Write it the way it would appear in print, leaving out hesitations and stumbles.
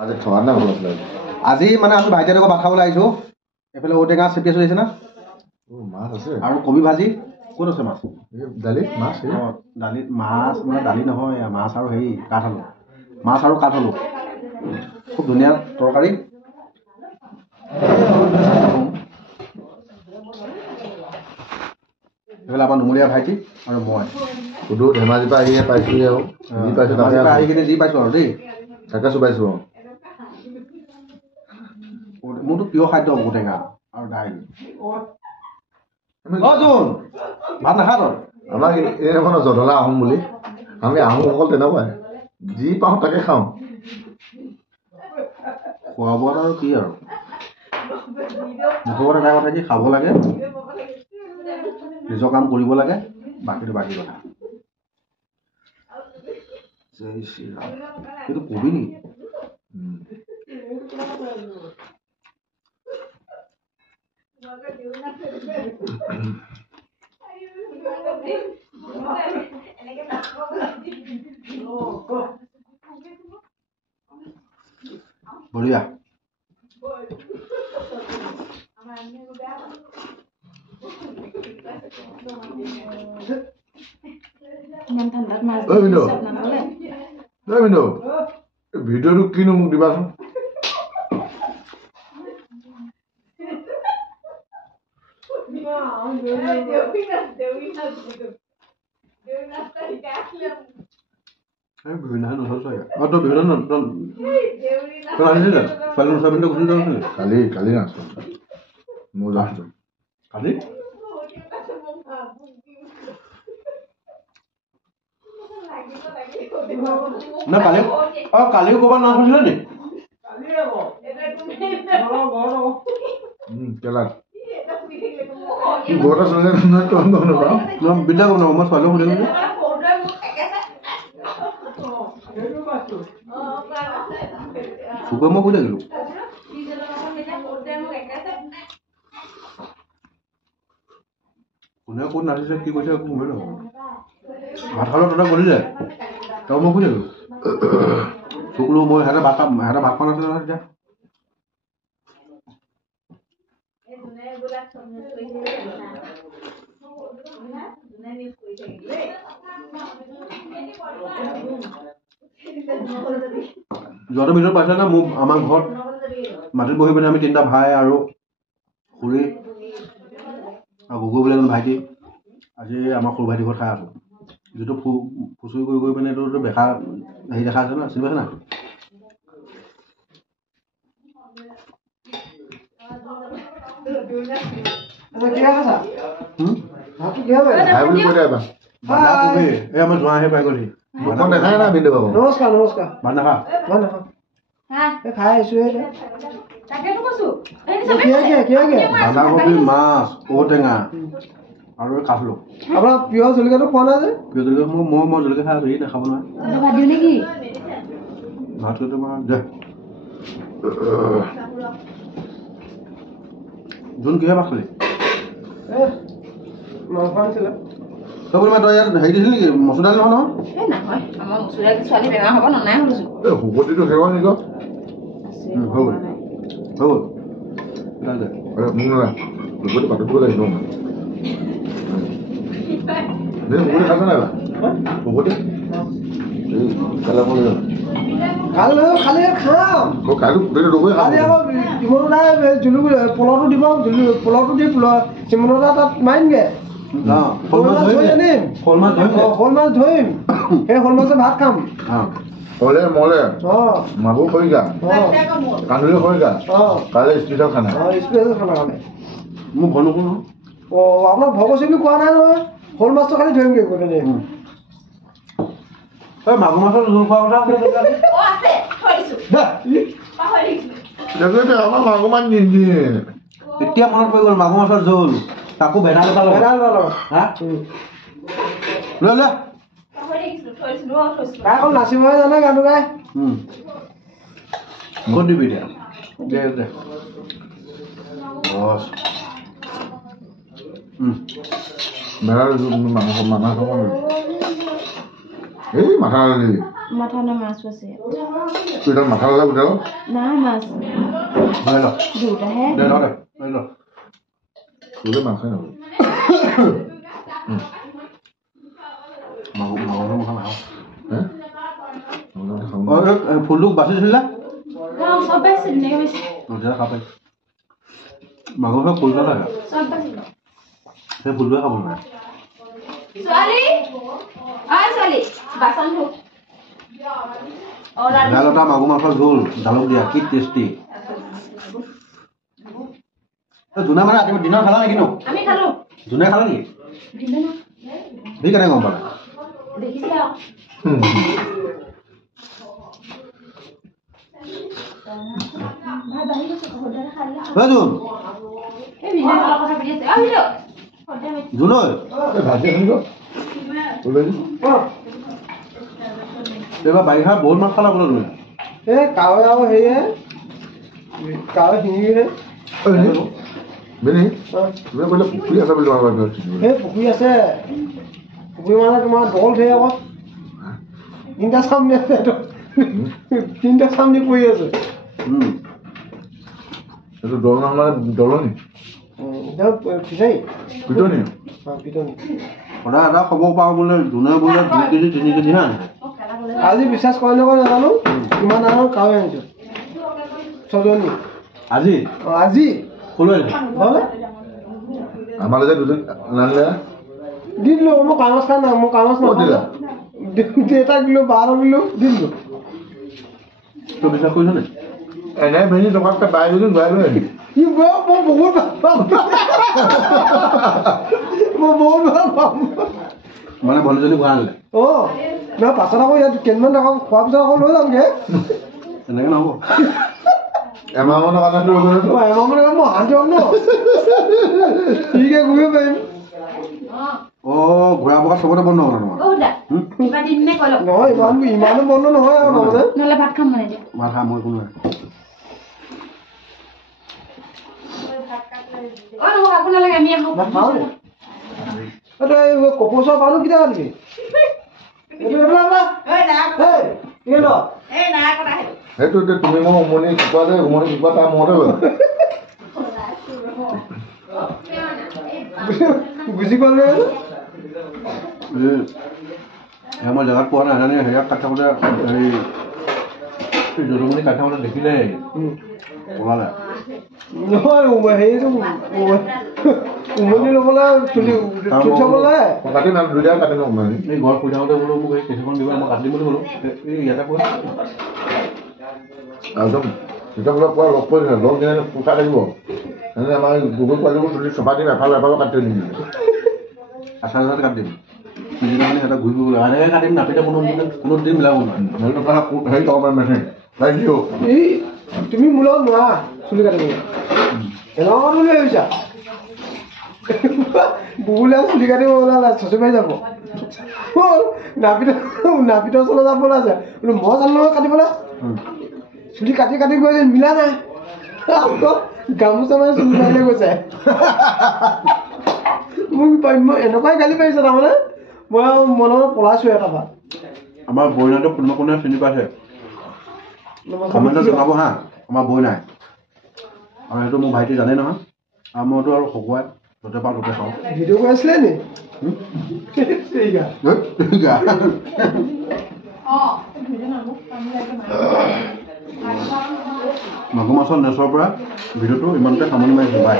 আজি থোৱা না ভাল আছিলে আজি মানে আমি ভাইটিৰ লগত ভাত খাবলৈ আহিছোঁ এইফালে ঔটেঙা চেপি আছোঁ আহিছে না মাছ আছে আৰু কবি ভাজি ক'ত আছে মাছ দালিত মাছ দালিত মাছ মানে দালি নহয় মাছ আৰু হেৰি কাঠআলু মাছ আৰু কাঠআলু খুব ধুনীয়া তৰকাৰী এইফালে আমাৰ নুমলীয়া ভাইটি আৰু মই সুধো ধেমাজিৰ পৰা আহিয়ে পাইছোঁহি আৰু যি পাইছোঁ তাকে আহি কিনে যি পাইছোঁ আৰু দেই তাকে চুবাইছোঁ আৰু মোৰতো প্ৰিয় খাদ্য ঔটেঙা আৰু দাইল জোন ভাত নাখা তই আমাক এইখন জধলা আহোম বুলি আমি আহোমসকল তেনেকুৱাই যি পাওঁ তাকে খাওঁ খোৱা বোৱাত আৰু কি আৰু মুখত এটা কথা কি খাব লাগে নিজৰ কাম কৰিব লাগে বাকীটো বাকী কথা জয় শ্ৰীৰাম এইটো কবি নেকি বঢ়িয়া ভিডিঅ'টো কিনো মোক দিবাচোন কালি নাচো মোৰ যাওঁছো কালি না কালি কালিও ক'ৰবাত নাচ হৈছিলে নি কেলা ঘৰতে চলিলে বিদ্যা গম নাপাওঁ মই ছোৱালীও শুনিলোঁ যে চুকুৱে মই শুই থাকিলোঁ কোনে ক'ত নাচিছে কি কৈছে একো গমেই নাপাওঁ ভাত খালে তহঁতে গলি যায় তই মই শুই থাকিলোঁ চকুলো মই সিহঁতে ভাত খোৱা নাছিলে নহয় তেতিয়া যোৱাটো ভিতৰত পাইছে না মোক আমাৰ ঘৰত মাটিত বহি পিনে আমি তিনিটা ভাই আৰু খুৰী আৰু গগৈ বুলি এজন ভাইটি আজি আমাৰ সৰু ভাইটিৰ ঘৰত খাই আছোঁ যিটো ফুচুৰি কৰি কৰি পিনে এইটো বেকা হেৰি দেখা আছে ন চিনি পাইছে না এই আমাৰ জোঁৱাইহে পাই গ'লহি দেখাই না ভিডিঅ' পাব নমস্কাৰ নমস্কাৰ ভাত নাখা ভাত নাখাওঁ খাই আহিছোঁ বন্ধাকবি মাছ ঔটেঙা আৰু কাঠআলু আপোনাৰ প্ৰিয় জলকীয়াটো খোৱা নাই যে প্ৰিয় জলকীয়া মই জলকীয়া খাই আছোঁ এই নাখাব নহয় ভাতটো তোমাৰ দে যোন কিহে ভাত খালি মাংস আনিছিলে তই বুলি তই ইয়াত হেৰি দিছিলি নেকি মচুৰ দালি নহয় নহয় আমাৰ মচুৰ দালি ছোৱালী বেমাৰ হ'ব ননাই শুনিছোঁ শুকতিটো সেৱা নেকি হৈ গ'ল মোক নালা শুকতি পাতটো লাগিব শুকতি খাইছে নাই শুকতি কালি খাম কাইলৈ গোটেইটো কালি আকৌ চিমন দাই পলহটো দিব পলহটো দি চিমন দা তাত মাৰিমগৈ শ'ল মাছ ধৰিম সেই শ'ল মাছে ভাত খাম মলে মাগুৰ খৰিকা কান্দুলি খৰিকা কাইলৈ স্পেচিয়েল খানা স্পেচিয়েল খানা খালে মোক ঘৰ নকৰো নহয় আপোনাক ভগচি বুলি কোৱা নাই নহয় শ'ল মাছটো খালি ধৰিমগৈ গৈ পিনে মাগুৰ মাছৰ জোল খোৱা কথা আমাৰ মাগুৰ মাছ নিদিয়ে এতিয়া মনত পৰি গ'ল মাগুৰ মাছৰ জোল তাকো ভেদাইলতা লগত হা লৈ লে তাই অকল নাচিবহে জানে গানটো গাই ক'ত দিবি এতিয়া দে বছ ভেড়াৰ মাংস মাংস এই মাথা নালাগে মাথা না মাছ আছে তুই তাত মাথা নালাগে গোটেই না মাছ লৈ ল দুটাহে দে ল দে লৈ ল তোলে মাংসই নগ'ল মাংসৰ মুখা নাখাওঁ হে ফুলটো বাচি দিছিলা চব পাইছে ধুনীয়াকৈ পাইছে তেতিয়া খাব পাৰি মাংসৰ ফুল নাথাকে চব পাইছে সেই ফুলটোৱে খাব নোৱাৰে ছোৱালী ছোৱালী বাচন ধো ভেদাইলতা মাগুৰ মাছৰ জোল জালুক দিয়া কি টেষ্টি জোনাই মানে ৰাতিপুৱা দিনত খালা নেকি ন আমি খালো জোনাই খালা নেকি ভিন্ন না সি কেনেকৈ গম পালে দেখিছে আৰু ভাই বাহি গৈছে ঘৰতে খালি জোন এই ভিন্ন কথা পাতি আছে ভিন্ন জোন ঐ ভাজি আনিব তোলে এইবাৰ বাৰিষা বহুত মাছ খালা বোলে তুমি এই কাৱৈ আৰু হেৰিহে কাৱৈ শিঙিহে বেনি তুমি কৈলে পুখুৰী আছে বুলি তোমাৰ এই পুখুৰী আছে পুখুৰী মানে তোমাৰ দল ধেৰ আকৌ তিনিটা চামনি আছে তিনিটা চামনি পৰি আছে এইটো দল নহয় মানে দলনি ফিচাৰী পিটনি পিটনি সদায় এটা খবৰ পাওঁ বোলে জোনে বোলে 2 কেজি 3 কেজি হে আনিছে আজি বিশ্বাস কৰে নকৰে নাজানো ইমান ডাঙৰ কাৱৈ আনিছোঁ ছজনী আজি আজি ক'লৈ আনিছে ঘৰলৈ আমালৈ যে দুদিন নানিলে দি দিলোঁ মই কাগজ খাই নাই মই কাগজ ক'ত দিলা? দেউতাক দিলোঁ 12 দিলোঁ দি দিলোঁ তই বিশ্বাস কৰিছ নে এনে ভেনি টকাতকৈ বাই যদি ঘূৰাই লৈ আহিম ই মই বহুত ভাল পাওঁ মই বহুত ভাল পাওঁ মানে ভনীজনী ঘূৰাই আনিলে অঁ নহয় পাছত আকৌ ইয়াত কেইদিনমান আকৌ খোৱাৰ পিছত আকৌ লৈ যামগৈ তেনেকৈ নহ'ব এমাহমানৰ কাৰণেতো ৰৈ গ'লো এমাহ মানে মই হাঁহি যাম ন ঠিকে ঘূৰিব পাৰিম অঁ ঘূৰা পকা চবতে বন্ধ হ'ল তোমাৰ কিবা দিন নে কলক নহয় ইমানো বন্ধ নহয় আৰু তাৰমানে নহ'লে ভাত খাম মানে এতিয়া মাথা মই কোনো নাই নহয় খাব নালাগে আমি আকৌ নাখাওঁ দেই তই কপৌচৰ পালো কেতিয়া কাটিবি সেইটো তুমি মই উমনি কুকুৰা যে উমনি কুকুৰা তাৰ মতে গ'ল বুজি পালে মই জেগাত পোৱা নাই জানি হেৰিয়াত কাটি থাকোঁতে হেৰি যদুমণি কাটি থাকোঁতে দেখিলে ওলালে নহয় হেৰিটো উমনি ল'বলৈ চুলি চাবলৈ কাটি না দুইটাই কাটি লওঁ উমনি এই ঘৰত শুই থাকোঁতে বোলো মোক এই কেঁচুখন দিব মই কাটি দিম বুলি ক'লো এই ইয়াতে কৈ একদম তেতিয়া বোলে পুৰা লগ কৰি লগ দিনে পোকা থাকিব এনেকৈ আমাৰ গুগল পোৱালিবোৰ চুলি চফা দিম এফালে কাটি থৈ দিম আচাৰ চাচাৰ কাটি দিম পিছদিনাখনি সিহঁতে ঘূৰি ফুৰিব এনেকৈ কাটিম নাপিতে কোনো দিন মিলাব নোৱাৰে হেৰি কৰিব পাৰিম মেচিন লাগিও এই তুমি মোৰ লগত নোৱাৰা চুলি কাটিবলৈ এনেকুৱা বুলি ভাবিছা বুবুলে চুলি কাটিব ওলালে চচি পাই যাব নাপিতৰ ওচৰলৈ যাব ওলাইছে বোলো মই জানো নহয় কাটিবলৈ চুলি কাটি কাটি গৈছে মিলা নাই গামোচা মানে চুলি মাৰিলে গৈছে মোক এনেকুৱাই গালি পাৰিছে তাৰমানে মই মনত পলাইছোঁ এটাৰ পৰা আমাৰ বইনাটো কোনোবা কোনোৱে চিনি পাইছে কমেণ্টত জনাব হা আমাৰ বই নাই আৰু সেইটো মোৰ ভাইটি জানে নহয় আৰু মইতো আৰু সকুৱাই য'তে পাওঁ ত'তে চাওঁ ভিডিঅ' কৰি আছিলে নি মাগুৰ মাছৰ নেচৰ পৰা ভিডিঅ'টো ইমানতে সামৰণি মাৰিছোঁ বাই